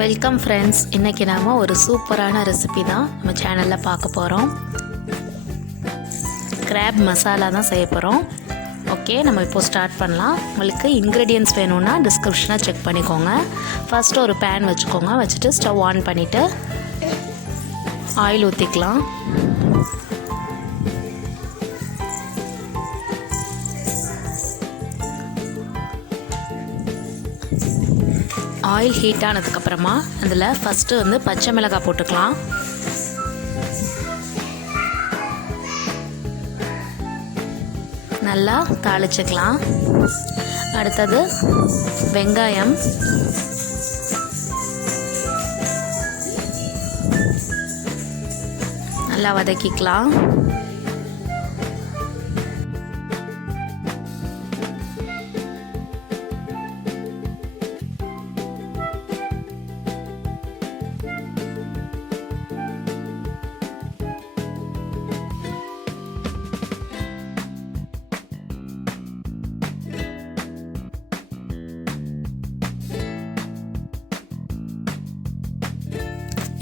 Welcome friends. இன்றைக்கி நாம் ஒரு சூப்பரான ரெசிபி தான் நம்ம சேனலில் பார்க்க போகிறோம். கிராப் மசாலா தான் செய்ய போகிறோம். ஓகே, நம்ம இப்போது ஸ்டார்ட் பண்ணலாம். உங்களுக்கு இன்க்ரீடியன்ட்ஸ் வேணும்னா டிஸ்கிரிப்ஷனை செக் பண்ணிக்கோங்க. ஃபஸ்ட்டு ஒரு பேன் வச்சுக்கோங்க. வச்சுட்டு ஸ்டவ் ஆன் பண்ணிவிட்டு ஆயில் ஊற்றிக்கலாம். ஆயில் ஹீட் ஆனதுக்கப்புறமா அதில் ஃபஸ்ட்டு வந்து பச்சை மிளகாய் போட்டுக்கலாம். நல்லா தாளிச்சுக்கலாம். அடுத்தது வெங்காயம், நல்லா வதக்கிக்கலாம்.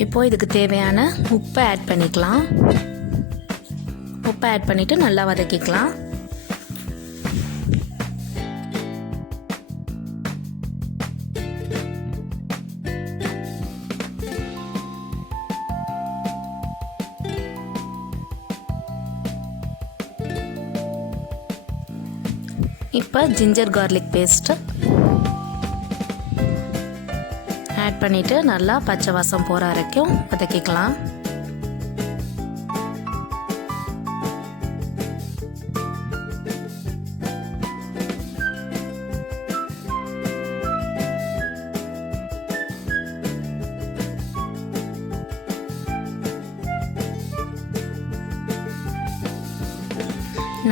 இப்போது இதுக்கு தேவையான உப்பை ஆட் பண்ணிக்கலாம். உப்பை ஆட் பண்ணிவிட்டு நல்லா வதக்கிக்கலாம். இப்போ ஜிஞ்சர் கார்லிக் பேஸ்ட்டு ஆட் பண்ணிவிட்டு நல்லா பச்சை வாசம் போகிற வரைக்கும் வதக்கிக்கலாம்.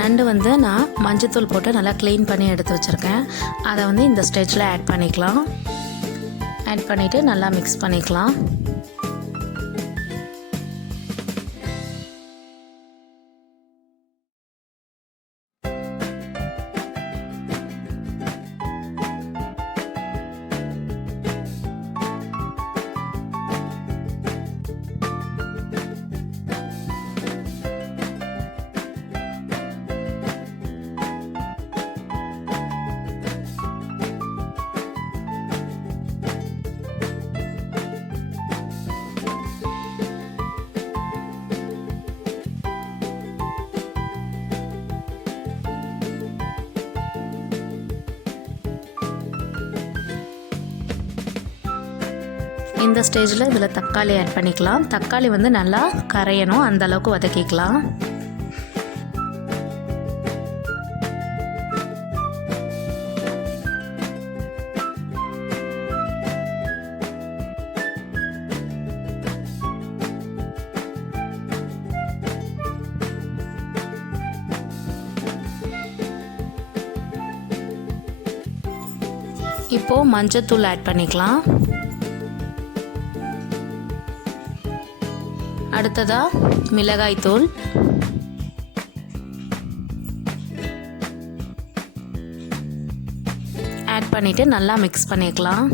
நண்டு வந்து நான் மஞ்சத்தூள் போட்டு நல்லா க்ளீன் பண்ணி எடுத்து வச்சுருக்கேன். அதை வந்து இந்த ஸ்டேஜில் ஆட் பண்ணிக்கலாம். ஆட் பண்ணிவிட்டு நல்லா மிக்ஸ் பண்ணிக்கலாம். இந்த ஸ்டேஜில் இதில் தக்காளி ஆட் பண்ணிக்கலாம். தக்காளி வந்து நல்லா கரையணும், அந்த அளவுக்கு வதக்கிக்கலாம். இப்போது மஞ்சத்தூள் ஆட் பண்ணிக்கலாம். அடுத்ததாக மிளகாய்த்தூள், ஆட் பண்ணிவிட்டு நல்லா மிக்ஸ் பண்ணிக்கலாம்.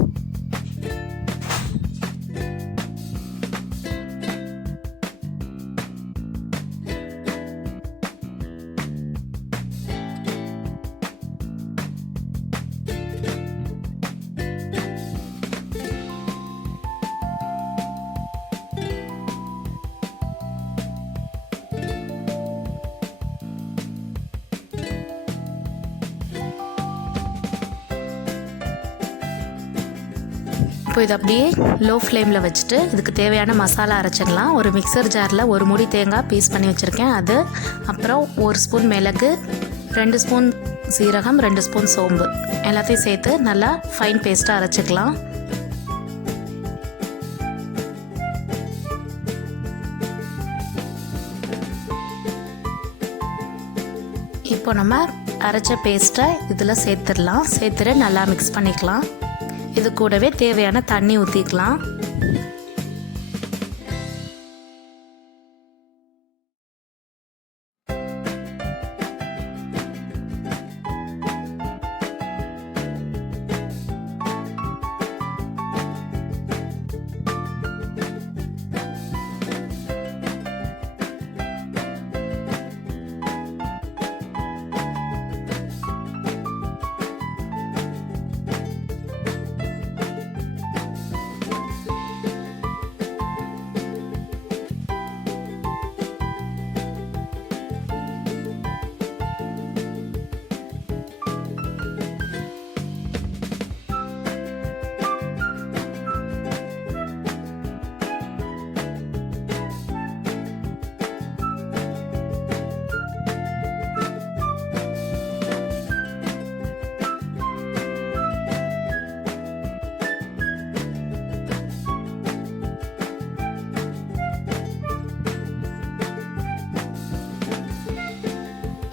இப்போ இது அப்படியே லோ ஃப்ளேமில் வச்சுட்டு இதுக்கு தேவையான மசாலா அரைச்சிடலாம். ஒரு மிக்சர் ஜாரில் ஒரு முடி தேங்காய் பீஸ் பண்ணி வச்சுருக்கேன். அது அப்புறம் 1 ஸ்பூன் மிளகு, 2 ஸ்பூன் சீரகம், 2 ஸ்பூன் சோம்பு எல்லாத்தையும் சேர்த்து நல்லா ஃபைன் பேஸ்ட்டாக அரைச்சிக்கலாம். இப்போ நம்ம அரைச்ச பேஸ்ட்டை இதில் சேர்த்துடலாம். சேர்த்துட்டு நல்லா மிக்ஸ் பண்ணிக்கலாம். இது கூடவே தேவையான தண்ணி ஊற்றிக்கலாம்.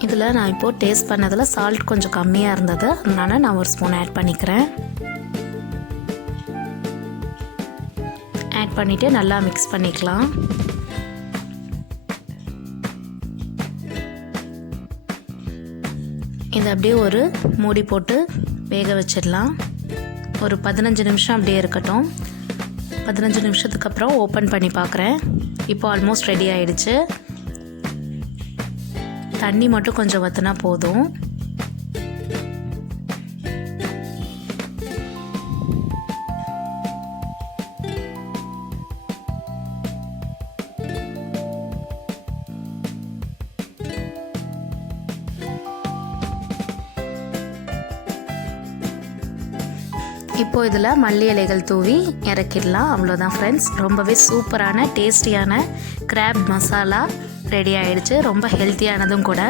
இதில் நான் இப்போது டேஸ்ட் பண்ணதில் சால்ட் கொஞ்சம் கம்மியாக இருந்தது, அதனால் நான் ஒரு ஸ்பூன் ஆட் பண்ணிக்கிறேன். ஆட் பண்ணிவிட்டு நல்லா மிக்ஸ் பண்ணிக்கலாம். இதை அப்படியே ஒரு மூடி போட்டு வேக வச்சிடலாம். ஒரு 15 நிமிஷம் அப்படியே இருக்கட்டும். 15 நிமிஷத்துக்கு அப்புறம் ஓப்பன் பண்ணி பார்க்குறேன். இப்போ ஆல்மோஸ்ட் ரெடி ஆகிடுச்சு. தண்ணி மட்டும் கொஞ்சம் வற்றினா போதும். இப்போ இதில் மல்லி இலைகள் தூவி இறக்கிடலாம். அவ்வளோதான் ஃப்ரெண்ட்ஸ், ரொம்பவே சூப்பரான டேஸ்டியான கிராப் மசாலா ரெடி ஆகிடுச்சு. ரொம்ப ஹெல்த்தியானதும் கூட.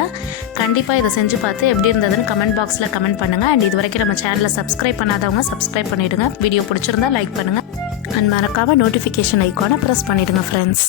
கண்டிப்பாக இதை செஞ்சு பார்த்து எப்படி இருந்ததுன்னு கமெண்ட் பாக்ஸில் கமெண்ட் பண்ணுங்கள். அண்ட் இது வரைக்கும் நம்ம சேனலை சப்ஸ்கிரைப் பண்ணாதவங்க சப்ஸ்கிரைப் பண்ணிவிடுங்க. வீடியோ பிடிச்சிருந்தா லைக் பண்ணுங்கள். அண்ட் மறக்காமல் நோட்டிஃபிகேஷன் ஐக்கானை ப்ரெஸ் பண்ணிவிடுங்க ஃப்ரெண்ட்ஸ்.